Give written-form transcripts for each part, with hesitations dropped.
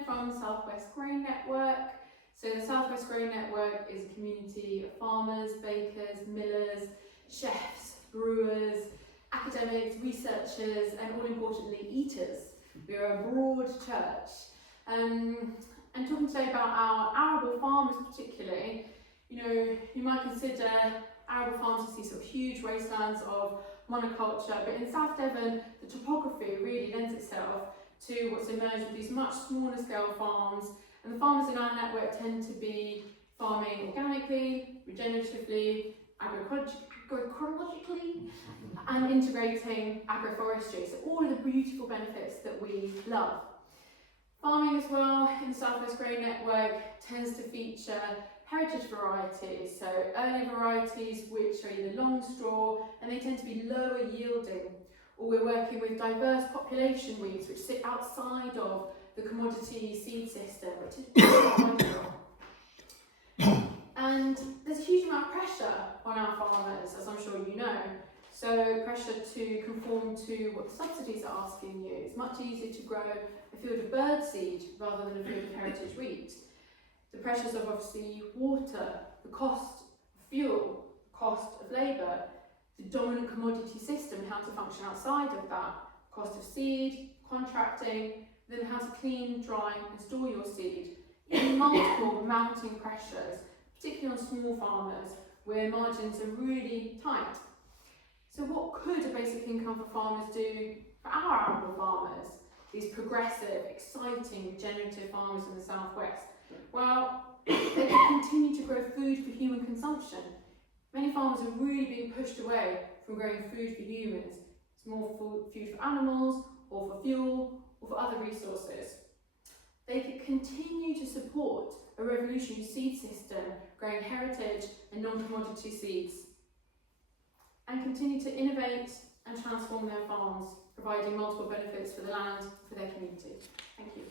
again from the South West Grain Network. So the South West Grain Network is a community of farmers, bakers, millers, chefs, brewers, academics, researchers, and all importantly, eaters. We are a broad church. And talking today about our arable farmers particularly, you might consider arable farms to see sort of huge wastelands of monoculture, but in South Devon, the topography really lends itself to what's emerged with these much smaller scale farms, and the farmers in our network tend to be farming organically, regeneratively, agroecologically, and integrating agroforestry. So all of the beautiful benefits that we love. Farming as well in the South West Grain Network tends to feature heritage varieties, so early varieties which are either long straw and they tend to be lower yielding, or we're working with diverse population weeds which sit outside of the commodity seed system, which is wonderful. And there's a huge amount of pressure on our farmers, as I'm sure you know. So pressure to conform to what the subsidies are asking you. It's much easier to grow a field of birdseed rather than a field of heritage wheat. The pressures of obviously water, the cost of fuel, the cost of labour, the dominant commodity system, how to function outside of that, cost of seed, contracting, then how to clean, dry and store your seed. Multiple mounting pressures, particularly on small farmers where margins are really tight. So what could a basic income for farmers do for our arable farmers, these progressive, exciting, regenerative farmers in the southwest? Well, they can continue to grow food for human consumption. Many farmers are really being pushed away from growing food for humans. It's more food for animals, or for fuel, or for other resources. They could continue to support a revolutionary seed system, growing heritage and non-commodity seeds, and continue to innovate and transform their farms, providing multiple benefits for the land, for their community. Thank you.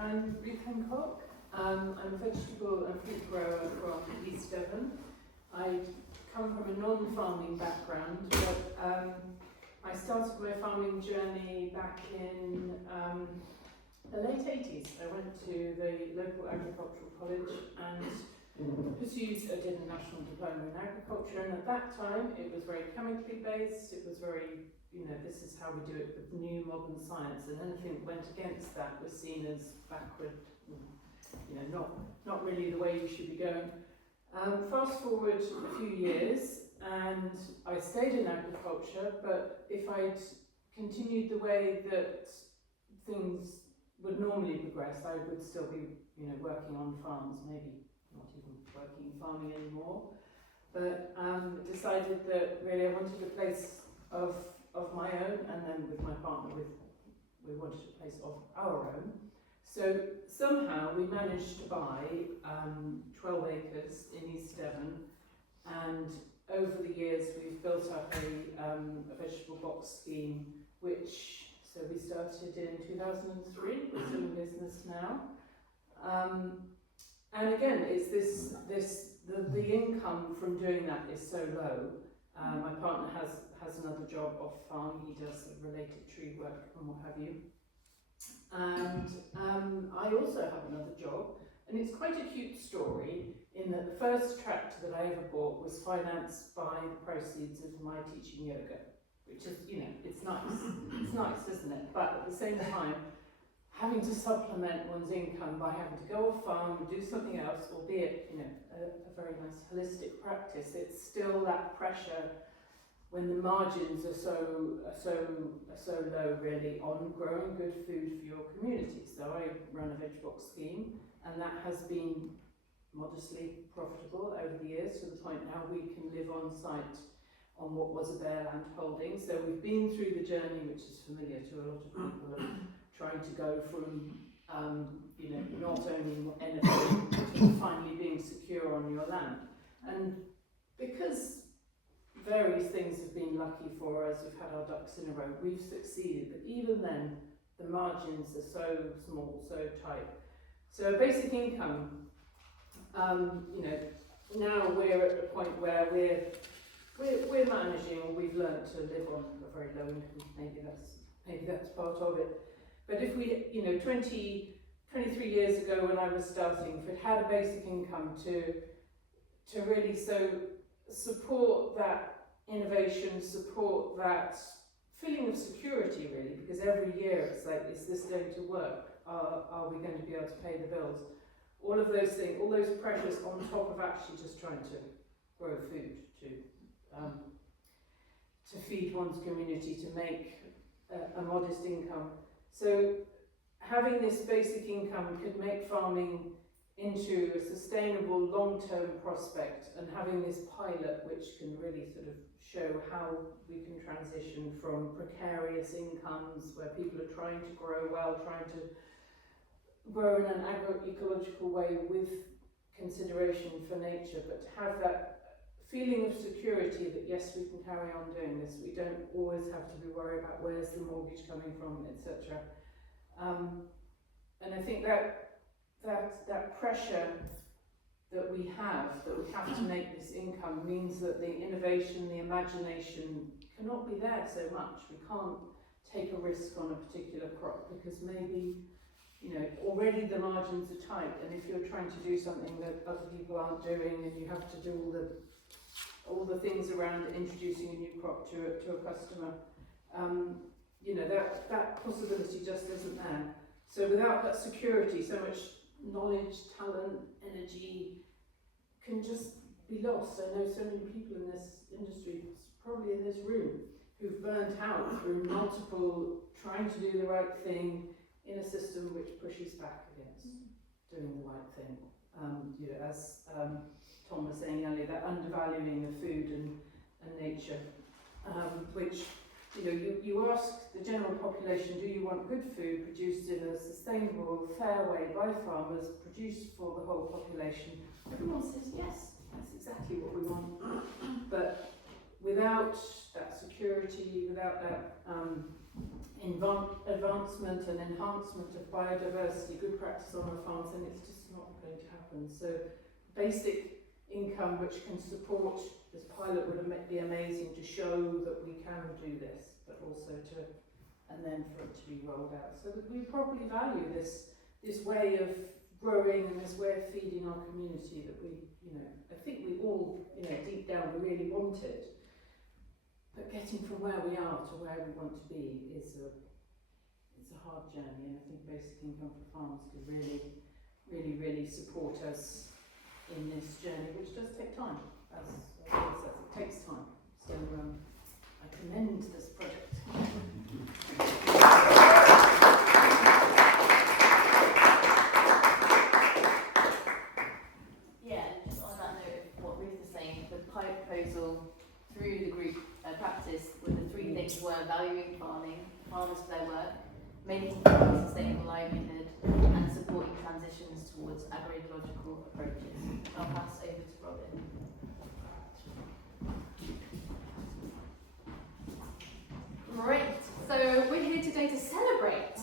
I'm Ruth Hancock. I'm a vegetable and fruit grower from East Devon. I come from a non-farming background, but I started my farming journey back in the late 80s. I went to the local agricultural college and did a national diploma in agriculture, and at that time it was very chemically based. It was very, this is how we do it with new modern science, and anything that went against that was seen as backward, not really the way you should be going. Fast forward a few years and I stayed in agriculture, but if I'd continued the way that things would normally progress, I would still be working on farms, maybe not even working in farming anymore, but decided that really I wanted a place of my own, and then with my partner we wanted a place of our own. So somehow we managed to buy 12 acres in East Devon, and over the years we've built up a vegetable box scheme, so we started in 2003, we're still in business now. And again, it's the income from doing that is so low. My partner has another job off farm, he does related tree work and what have you. And I also have another job, and it's quite a cute story in that the first tractor that I ever bought was financed by the proceeds of my teaching yoga, which is, it's nice, isn't it? But at the same time, having to supplement one's income by having to go off farm and do something else, albeit, a very nice holistic practice, it's still that pressure when the margins are so low really on growing good food for your community. So I run a veg box scheme, and that has been modestly profitable over the years, to the point now we can live on site on what was a bare land holding. So we've been through the journey, which is familiar to a lot of people, of trying to go from not owning anything to finally being secure on your land. And because various things have been lucky for us, we've had our ducks in a row, we've succeeded, but even then the margins are so small, so tight. So a basic income, you know, now we're at the point where we're managing, or we've learned to live on a very low income. Maybe that's part of it. But if we, you know, 23 years ago when I was starting, if we'd had a basic income to really support that innovation, support that feeling of security, really, because every year it's like, is this going to work? Are we going to be able to pay the bills? All of those things, all those pressures on top of actually just trying to grow food, to feed one's community, to make a modest income. So having this basic income could make farming into a sustainable long-term prospect, and having this pilot which can really sort of show how we can transition from precarious incomes where people are trying to grow well, trying to grow in an agroecological way with consideration for nature, but to have that feeling of security that yes, we can carry on doing this. We don't always have to be worried about where's the mortgage coming from, etc. And I think that pressure that we have to make this income means that the innovation, the imagination cannot be there so much. We can't take a risk on a particular crop because maybe, you know, already the margins are tight, and if you're trying to do something that other people aren't doing, and you have to do all the things around introducing a new crop to a customer, you know, that possibility just isn't there. So without that security, so much knowledge, talent, energy can just be lost. I know so many people in this industry, probably in this room, who've burnt out through multiple trying to do the right thing in a system which pushes back against doing the right thing. You know, as Tom was saying earlier, that undervaluing of food and nature, which, you know, you ask the general population, do you want good food produced in a sustainable, fair way by farmers, produced for the whole population? Everyone says yes, that's exactly what we want. But without that security, without that advancement and enhancement of biodiversity, good practice on our farms, then it's just not going to happen. So basic income which can support this pilot would be amazing to show that we can do this, but also and then for it to be rolled out so that we properly value this way of growing and this way of feeding our community that we, you know, I think we all, you know, deep down we really want it. But getting from where we are to where we want to be is a hard journey, and I think basic income for farms could really support us in this journey, which does take time. As I said, it takes time. So I commend this project. Yeah, just on that note of what Ruth was saying, the pilot proposal through the group practice were the three things were valuing farming, farmers for their work, making farming a sustainable livelihood, and supporting transitions towards agroecological approaches. I'll pass over to Robin. Great. So we're here today to celebrate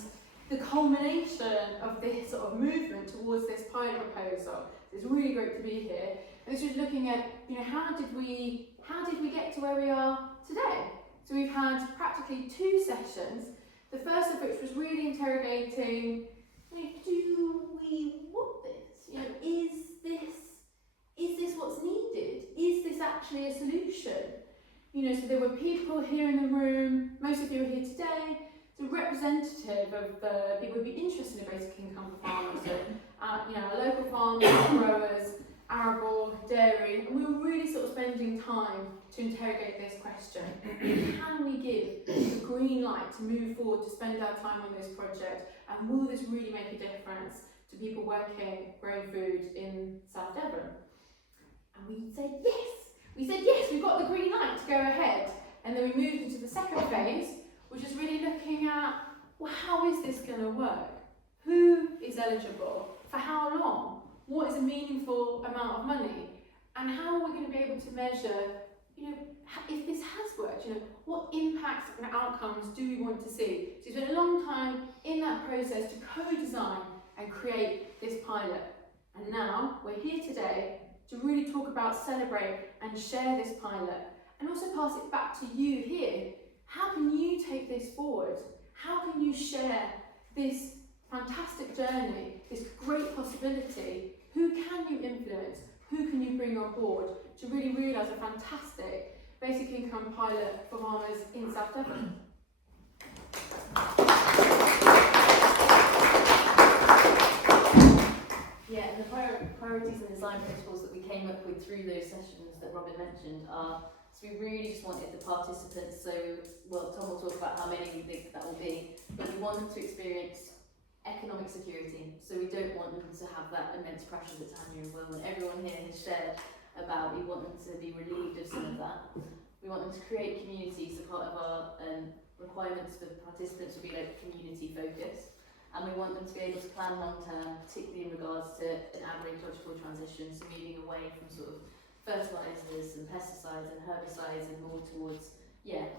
the culmination of this sort of movement towards this pilot proposal. It's really great to be here. And this was looking at, you know, how did we get to where we are today? So we've had practically 2 sessions. The first of which was really interrogating, you know, do we want this? You know, is this what's needed? Is this actually a solution? You know, so there were people here in the room, most of you are here today, so representative of the people who'd be interested in basic income for farmers, so you know, our local farmers, growers, arable, dairy, and we were really sort of spending time to interrogate this question. Can we give the green light to move forward, to spend our time on this project, and will this really make a difference to people working, growing food in South Devon? And we said yes. We said yes, we've got the green light to go ahead. And then we moved into the second phase, which is really looking at, well, how is this going to work? Who is eligible? For how long? What is a meaningful amount of money? And how are we going to be able to measure, you know, if this has worked, you know, what impacts and outcomes do we want to see? So we spent a long time in that process to co-design and create this pilot. And now we're here today to really talk about, celebrate and share this pilot, and also pass it back to you here. How can you take this forward? How can you share this fantastic journey, this great possibility? Who can you influence? Who can you bring on board to really realise a fantastic basic income pilot for farmers in South Devon? Yeah, and the priorities and design principles that we came up with through those sessions that Robin mentioned are, so we really just wanted the participants, so, well, Tom will talk about how many we think that will be, but we want them to experience economic security. So we don't want them to have that immense pressure that Tanya and Will and everyone here has shared about. We want them to be relieved of some of that. We want them to create community, so part of our requirements for participants will be like community focused. And we want them to be able to plan long term, particularly in regards to an agroecological transition, so moving away from sort of fertilisers and pesticides and herbicides and more towards,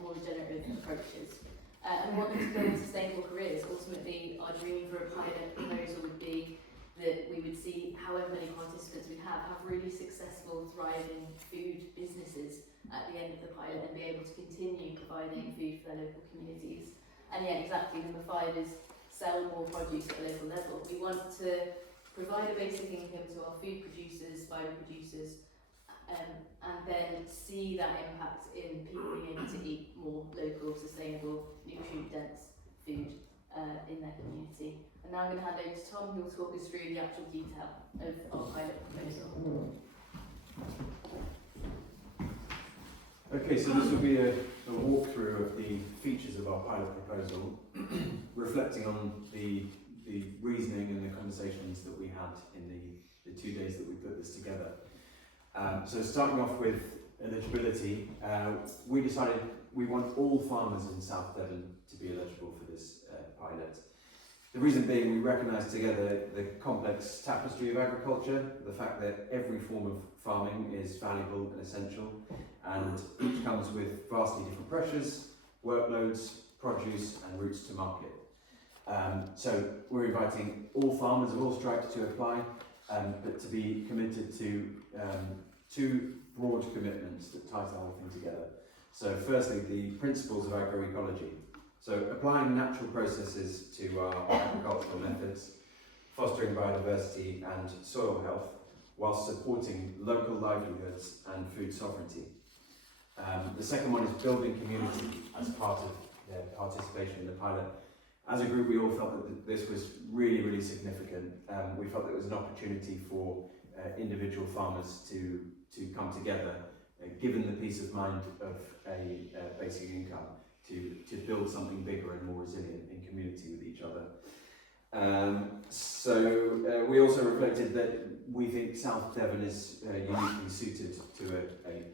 more regenerative approaches. And we want them to build sustainable careers. Ultimately, our dream for a pilot proposal would be that we would see however many participants we have really successful, thriving food businesses at the end of the pilot and be able to continue providing food for their local communities. And yeah, exactly, number 5 is sell more produce at the local level. We want to provide a basic income to our food producers, bioregion, and then see that impact in people being able to eat more local, sustainable, nutrient-dense food in their community. And now I'm going to hand over to Tom, who will talk us through the actual detail of our pilot proposal. Okay, so this will be a walkthrough of the features of our pilot proposal, reflecting on the reasoning and the conversations that we had in the 2 days that we put this together. So starting off with eligibility, we decided we want all farmers in South Devon to be eligible for this pilot. The reason being, we recognise together the complex tapestry of agriculture, the fact that every form of farming is valuable and essential, and each comes with vastly different pressures, workloads, produce and routes to market. So we're inviting all farmers of all stripes to apply, but to be committed to 2 broad commitments that ties the whole thing together. So firstly, the principles of agroecology. So applying natural processes to our agricultural methods, fostering biodiversity and soil health, whilst supporting local livelihoods and food sovereignty. The second one is building community as part of their participation in the pilot. As a group, we all felt that this was really, really significant. We felt that it was an opportunity for individual farmers to come together, given the peace of mind of a basic income, to build something bigger and more resilient in community with each other. We also reflected that we think South Devon is uniquely suited to a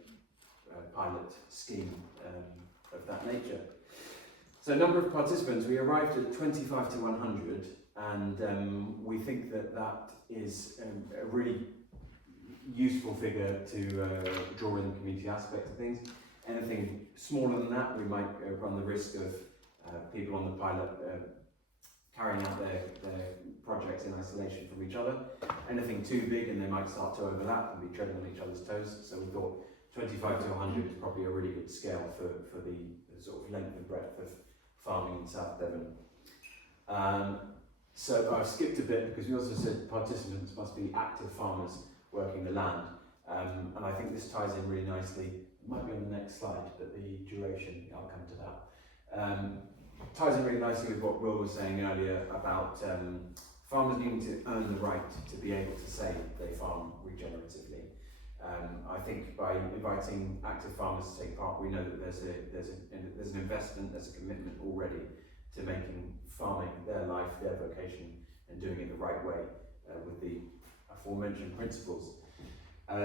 pilot scheme of that nature. So number of participants, we arrived at 25 to 100, and we think that is a really useful figure to draw in the community aspect of things. Anything smaller than that, we might run the risk of people on the pilot carrying out their projects in isolation from each other. Anything too big and they might start to overlap and be treading on each other's toes. So we thought 25 to 100 is probably a really good scale for the sort of length and breadth of farming in South Devon. So I've skipped a bit because we also said participants must be active farmers working the land. And I think this ties in really nicely. It might be on the next slide, but the duration, I'll come to that. Ties in really nicely with what Will was saying earlier about farmers needing to earn the right to be able to say they farm regeneratively. I think by inviting active farmers to take part, we know that there's an investment, there's a commitment already to making farming their life, their vocation, and doing it the right way with the aforementioned principles.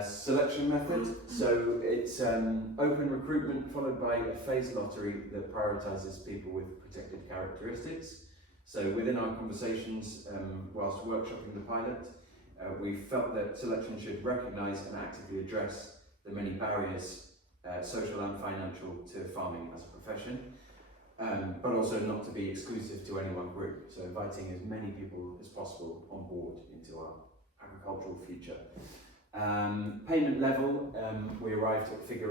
Selection method, so it's open recruitment followed by a phased lottery that prioritises people with protected characteristics. So within our conversations, whilst workshopping the pilot, we felt that selection should recognise and actively address the many barriers, social and financial, to farming as a profession. but also not to be exclusive to any one group. So inviting as many people as possible on board into our agricultural future. Payment level, we arrived at a figure